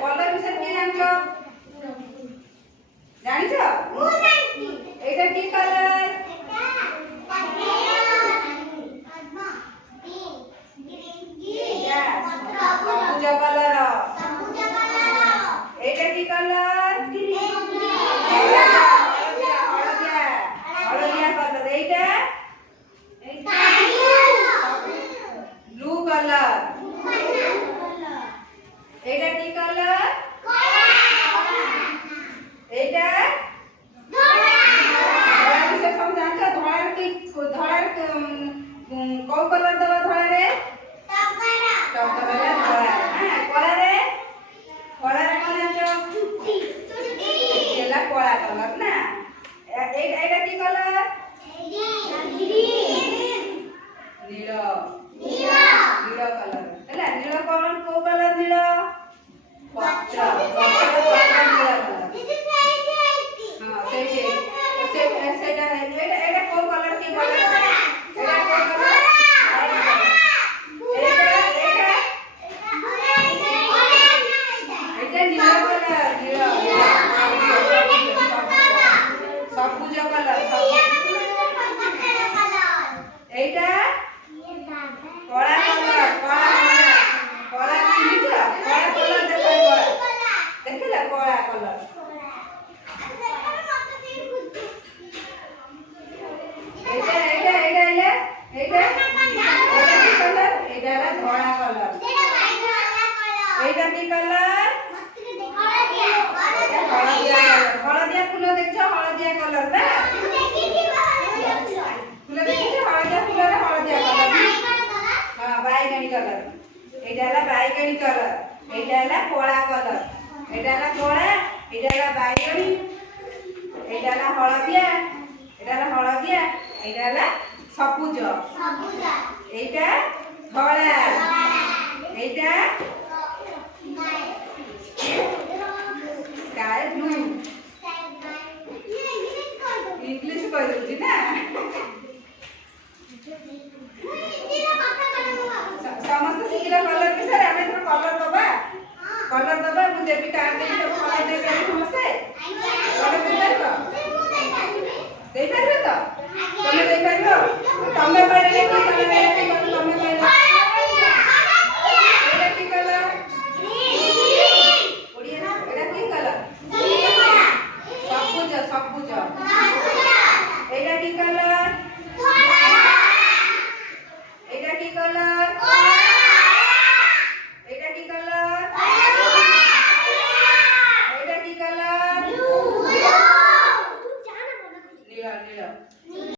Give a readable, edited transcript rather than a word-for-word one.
colour विषय के जानछो जानछो एटा की कलर सबुज कलर एटा की कलर हलदिया कलर एटा ब्लू कलर एटा की कलर एटा धड़ा विषय सब जानछो धड़ार की धड़ार को कलर दबा धड़ा रे टकर रे धड़ा हां कलर रे कोन जानछो एला कोला कलर ना एटा की कलर नील नील कलर हैला नील कलर को कलर नील पत्र हां सेटा एटा को कलर की कलर एटा को कलर एटा नील कलर नील सबुज कलर एटा कला कलर कला चिन्हिछ कला कलर देखला कला कलर एटा एटा एटा एटा की कलर एटा ला धड़ा कलर एटा की कलर हलदिया फूल देखछो हलदिया कलर ना फूल देखछो हलदिया फूल रे हलदिया कलर हां बैगनी कलर एटा ला बैगनी कलर एटा ला कोला कलर एटा ला कोला एटा ला बैगनी एटा ला हलदिया एटा ला सबुज एटा धड़ा एटा स्काई ब्लू इंग्लिश कह दउची ना समस्त सिखला कलर के सर हमें तो कलर दबा मु देबी कार्ड दे सब कलर दे समस्त कलर दे पारबो तो तमे दे पारबो तमे पारे कि तमे